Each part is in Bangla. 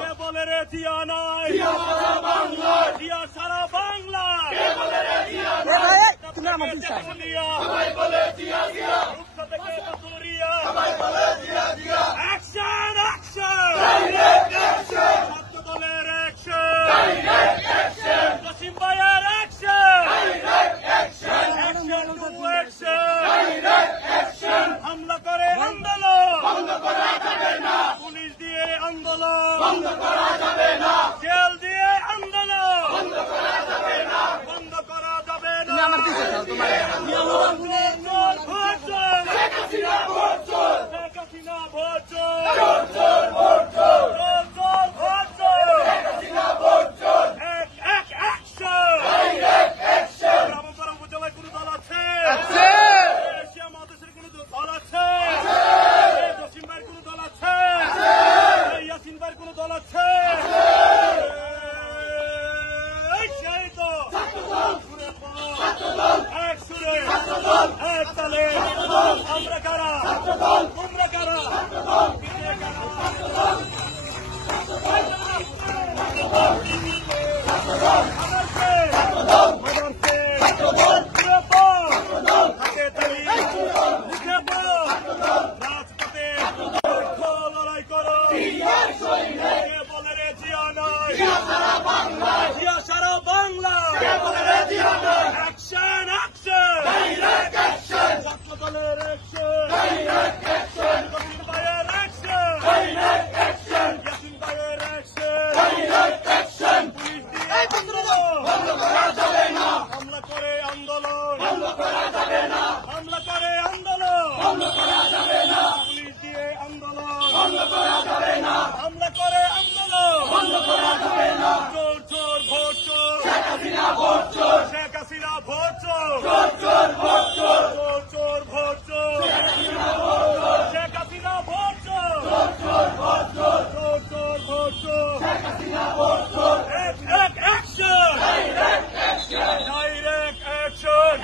কে বলে রে জিয়া নাই, জিয়া সারা বাংলা। তুমি আমার অ্যাকশন অ্যাকশন ছাত্র দলের অ্যাকশন, জসিম ভাইয়ের অ্যাকশন, অ্যাকশন টু অ্যাকশন। হামলা করে আন্দোলন, পুলিশ দিয়ে আন্দোলন, জেল দিয়ে আন্দোলন বন্ধ করা যাবে না। উপজেলায় কোন দল আছে? এশিয়া মহাদেশের কোন দল আছে? জসিম ভাইয়ের কোন দল আছে? ইয়াসিন ভাইয়ের কোন দল আছে? আমরা কারা, তোমরা কারা? লড়াই করো, বলে রে জিয়া নাই, জিয়া সারা বাংলা। অ্যাকশন অ্যাকশন ছাত্র দলের অ্যাকশন, জসিম ভাইয়ের অ্যাকশন, ইয়াসিন ভাইয়ের অ্যাকশন, পুলিশ দিয়ে আন্দোলন বন্ধ করা যাবে না। হামলা করে আন্দোলন বন্ধ করা যাবে না, হামলা করে আন্দোলন বন্ধ করা যাবে না, পুলিশ দিয়ে আন্দোলন বন্ধ করা যাবে না, হামলা করে আন্দোলন বন্ধ করা যাবে না। চোর চোর ভোট চোর, শেখ হাসিনা ভোট চোর, শেখ হাসিনা ভোট চোর, চোর চোর ভোট চোর, চোর চোর ভোট চোর, শেখ হাসিনা ভোট চোর, চোর চোর ভোট চোর, চোর চোর ভোট চোর, শেখ হাসিনা ভোট চোর। Action direct action.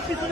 পিছনে